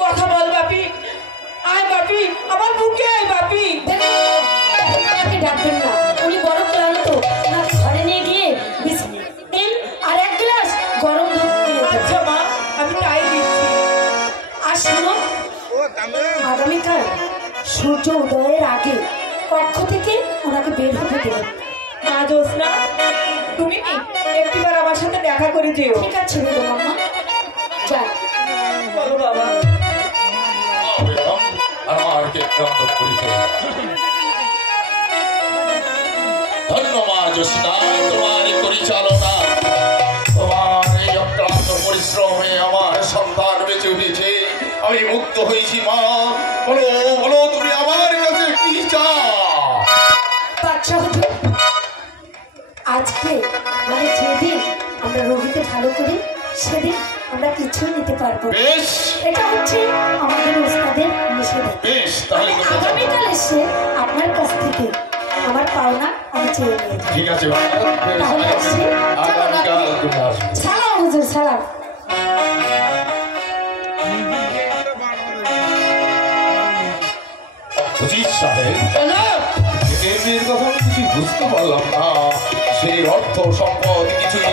কথা বল বাপি, আয় বাপি, আমার বুকে আয় বাপি। ওনাকে ডাকবেন না, উনি বড় ক্লান্ত। ওনাকে ঘরে নিয়ে গিয়ে বিস্কুট আর এক গ্লাস গরম দুধ দিয়ে দেন। আচ্ছা মা, আমি তাই দিচ্ছি। আর শোনো, আগামীকাল সূর্য উদয়ের আগে কক্ষ থেকে ওনাকে বের হতে দেবেন। মা জোসনা, তুমি একটিবার আমার সাথে দেখা করে যেও। ঠিক আছে রে মাম্মা, যাই। বলো বাবা। ধন্যবাদ জোসনা, তোমার পরিচালনা, তোমার এই অক্লান্ত পরিশ্রমে আমার সন্তান বেঁচে উঠেছে। আমি মুক্ত হয়েছি মা। বলো বলো, তুমি আমার কাছে কি চাও? বাচ্চা হুজুর, আজকে মানে যেদিন আমরা রোগীকে ভালো করি সেদিন আমরা কিছুই নিতে পারবো। বেশ এটা হচ্ছে আমাদের ওস্তাদের নিষেধাজ্ঞা। বেশ, তাহলে আমি আগামীকাল এসে আপনার কাছ থেকে আমার পাওনা আমি চেয়ে নিয়ে যাবো। ঠিক আছে বাবা, বেশ, তাহলে আসছি। আগামীকাল তুমি আসবে। সালাম হুজুর, সালাম। হুজুর সাহেব, এই মেয়ের কথা আমি কিছু বুঝতে পারলাম না। সেই অর্থ সম্পদ কিছুই